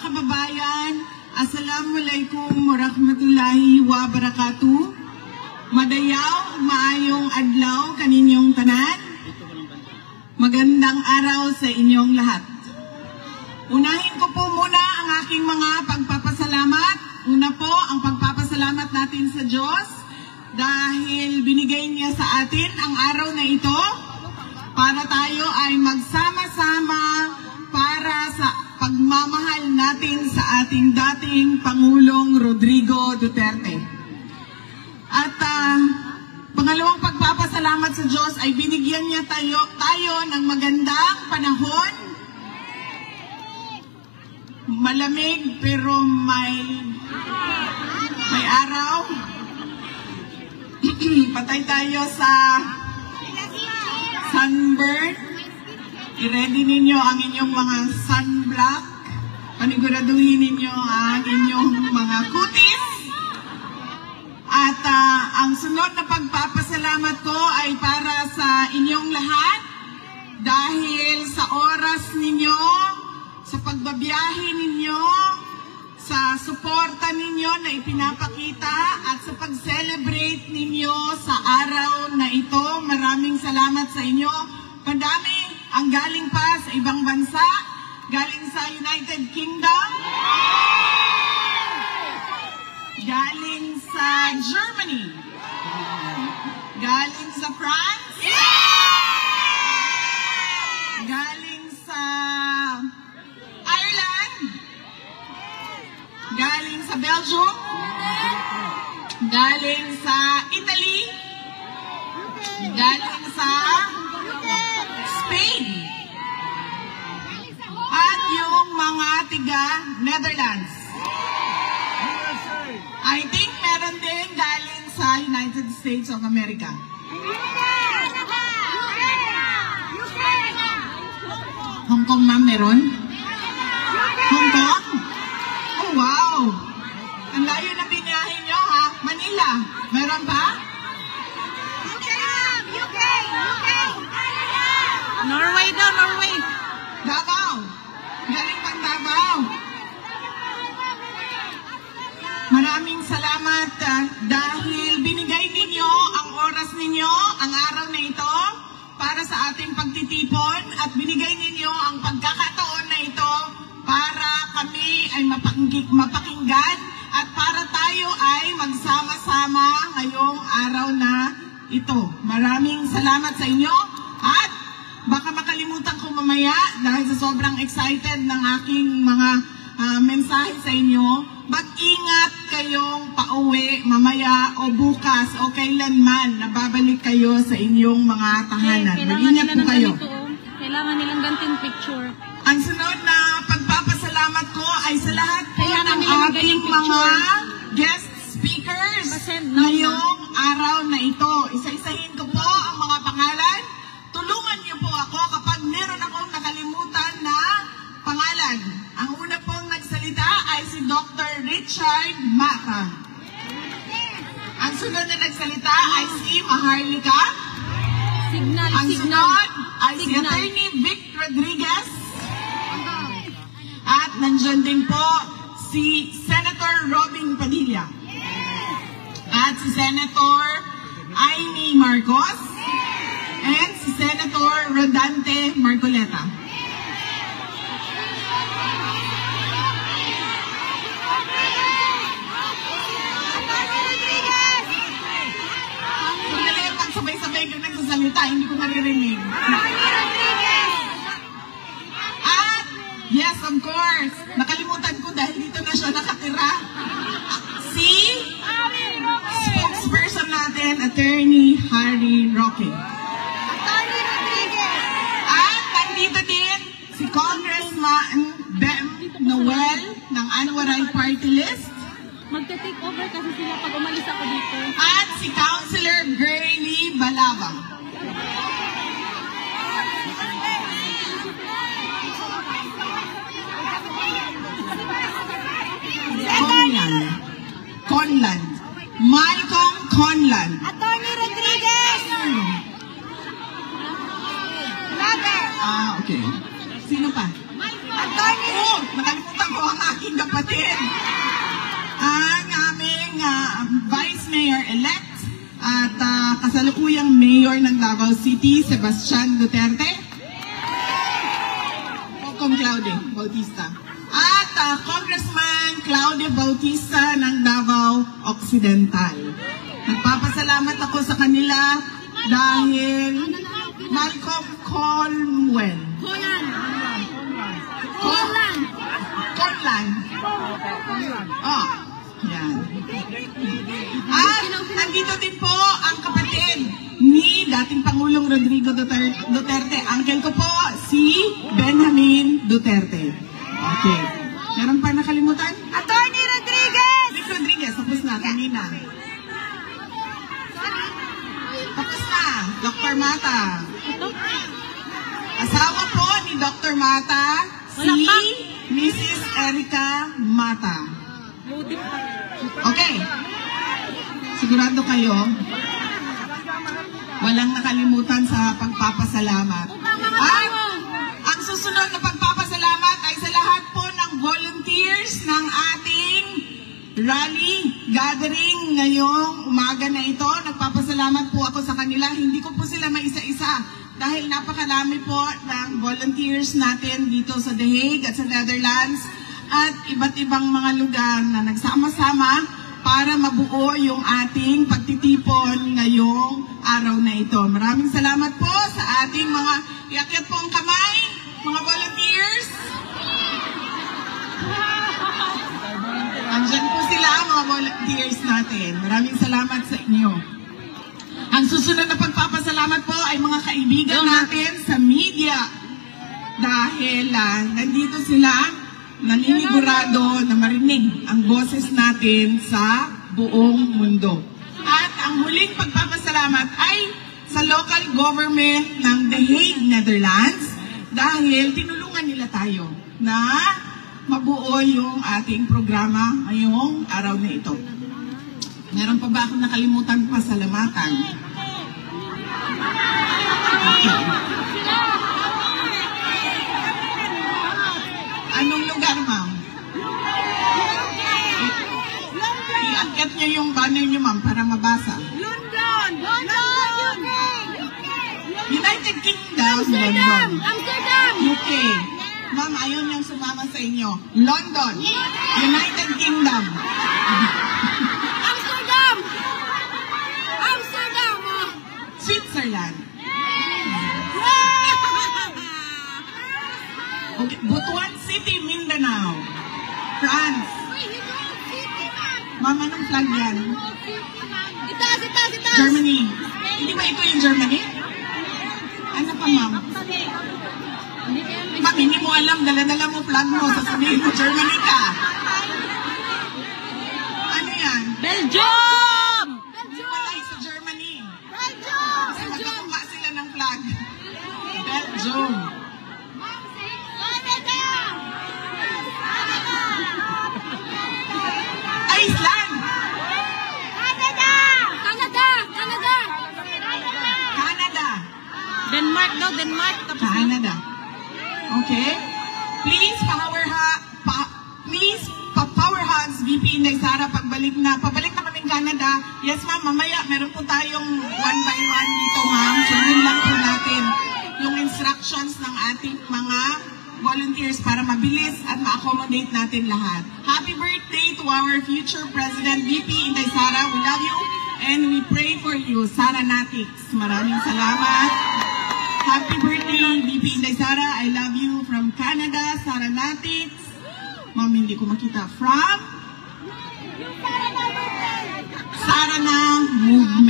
kababayan, Assalamualaikum warahmatullahi wabarakatuh. Madayaw, maayong adlaw kaninyong tanan. Magandang araw sa inyong lahat. Unahin ko po muna ang aking mga pagpapasalamat. Una po, ang pagpapasalamat natin sa Diyos dahil binigay niya sa atin ang araw na ito para tayo ay magsama-sama para sa pagmamahal natin sa ating dating Pangulong Rodrigo Duterte. At pangalawang pagpapasalamat sa Diyos ay binigyan niya tayo ng magandang panahon. Malamig pero may araw. Patay tayo sa sunburn. I-ready ninyo ang inyong mga sunblock. Paniguraduhin ninyo ang inyong mga kutis. At ang sunod na pagpapasalamat ko ay para sa inyong lahat dahil sa oras ninyo, sa pagbabiyahe ninyo, sa suporta ninyo na ipinapakita at sa pag-celebrate ninyo sa araw na ito. Maraming salamat sa inyo. Madami ang galing pa sa ibang bansa, galing sa United Kingdom, galing sa Germany, galing sa France, galing sa Ireland, galing sa Belgium, galing sa Italy, galing sa Spain, at yung mga tiga Netherlands. I think meron din galing sa United States of America. Hong Kong, ma'am, meron? Hong Kong? Oh, wow! Ang layo na biniyahin nyo, ha? Manila, meron pa? Norway daw, Norway. Davao. Galing pang Davao. Maraming salamat dahil binigay ninyo ang oras ninyo, ang araw na ito, para sa ating pagtitipon at binigay ninyo ang pagkakataon na ito para kami ay mapakinggan at para tayo ay magsama-sama ngayong araw na ito. Maraming salamat sa inyo at baka makalimutan ko mamaya dahil sa sobrang excited ng aking mga mensahe sa inyo, mag-ingat kayong pauwi mamaya o bukas o kailanman na babalik kayo sa inyong mga tahanan. Mag-ingat po kayo. Kailangan nilang ganting picture. Ang sunod na pagpapasalamat ko ay sa lahat po ng ating mga guest speakers ngayong araw na ito. Isa-isahin ko po ang mga pangalan. Tulungan niyo po ako kapag meron akong nakalimutan na pangalan. Ang una pong nagsalita ay si Dr. Richard Maca. Ang sunod na nagsalita ay si Maharlika. Ang sunod ay si Attorney Vic Rodriguez. At nandiyan din po si Senator Robin Padilla. At si Senator Amy Marcos. And si Senator Rodante Marcoleta. Sandali, magsabay-sabay ka nagsasalita, hindi ko naririnig. At, yes, of course, nakalimutan ko dahil dito na siya nakatira. Si spokesperson natin, Attorney Harry Roque. At nandito din si Congressman Bem Noel ng Anwaray Party List. Magta-take over kasi sila pag umalis ako dito. At si Councilor Grayley Balaba. Conland. Malcolm Conland. Attorney Rodriguez! Okay. Sino pa? Attorney! Oh, nakalimutan ko ang natin ang aming Vice Mayor-elect at kasalukuyang Mayor ng Davao City, Sebastian Duterte. Kung Claudia Bautista. At Congressman Claudia Bautista ng Davao Occidental. Nagpapasalamat ako sa kanila dahil Malcolm Conlan. Oh, yan. At nandito din po ang kapatid ni dating Pangulong Rodrigo Duterte. Uncle ko po, si Benjamin Duterte. Okay. Meron pa nakalimutan? Attorney Rodriguez! Nick Rodriguez, tapos na kanina. Tapos na, Dr. Mata. Asawa po ni Dr. Mata, Wala si pa. Mrs. Erica Mata. Okay. Sigurado kayo, walang nakalimutan sa pagpapasalamat. At ang susunod na pagpapasalamat ay sa lahat po ng volunteers ng ating rally gathering ngayong umaga na ito. Nagpapasalamat po ako sa kanila. Hindi ko po sila maisa-isa dahil napakarami po ng volunteers natin dito sa The Hague at sa Netherlands at iba't ibang mga lugar na nagsama-sama para mabuo yung ating pagtitipon ngayong araw na ito. Maraming salamat po sa ating mga iakyat po ang kamay, mga volunteers. Andyan po sila, mga volunteers natin. Maraming salamat sa inyo. Ang susunod na pagpapasalamat po ay mga kaibigan natin sa media. Dahil nandito sila, naninigurado na marinig ang boses natin sa buong mundo. At ang huling pagpapasalamat ay sa local government ng The Hague, Netherlands, dahil tinulungan nila tayo na mabuo yung ating programa ngayong araw na ito. Meron pa ba akong nakalimutan pasalamatan? Okay. Anong lugar, ma'am? Iakyat niyo yung banner niyo, ma'am, para mabasa. London! United Kingdom, London. UK. Ma'am, ayaw niyang sumama sa inyo. London. United Kingdom. Switzerland. Okay. Butuan City, Mindanao. France. Ma'am, anong flag yan? Germany. Hindi ba ito yung Germany? Ano pa, ma'am? Ma'am, hindi mo alam, dala-dala mo flag mo, sasabihin mo, Germany ka. Ano yan? Belgium! Walay sa Germany. Kasi magkakumpa sila ng flag. Belgium. Iceland. Canada. Denmark daw, Denmark. Tapos Canada. Okay? Please power hugs VP Inday Sara pabalik na kaming Canada. Yes ma'am, mamaya meron po tayong one by one dito ma'am. Sundin lang po natin yung instructions ng ating mga volunteers para mabilis at ma-accommodate natin lahat. Happy birthday to our future President VP Inday Sara. We love you and we pray for you. Sara Natix. Maraming salamat. Happy birthday, VP Inday Sara. I love you from Canada, Sara Natix. Ma'am, hindi ko makita. From Sarana Movement.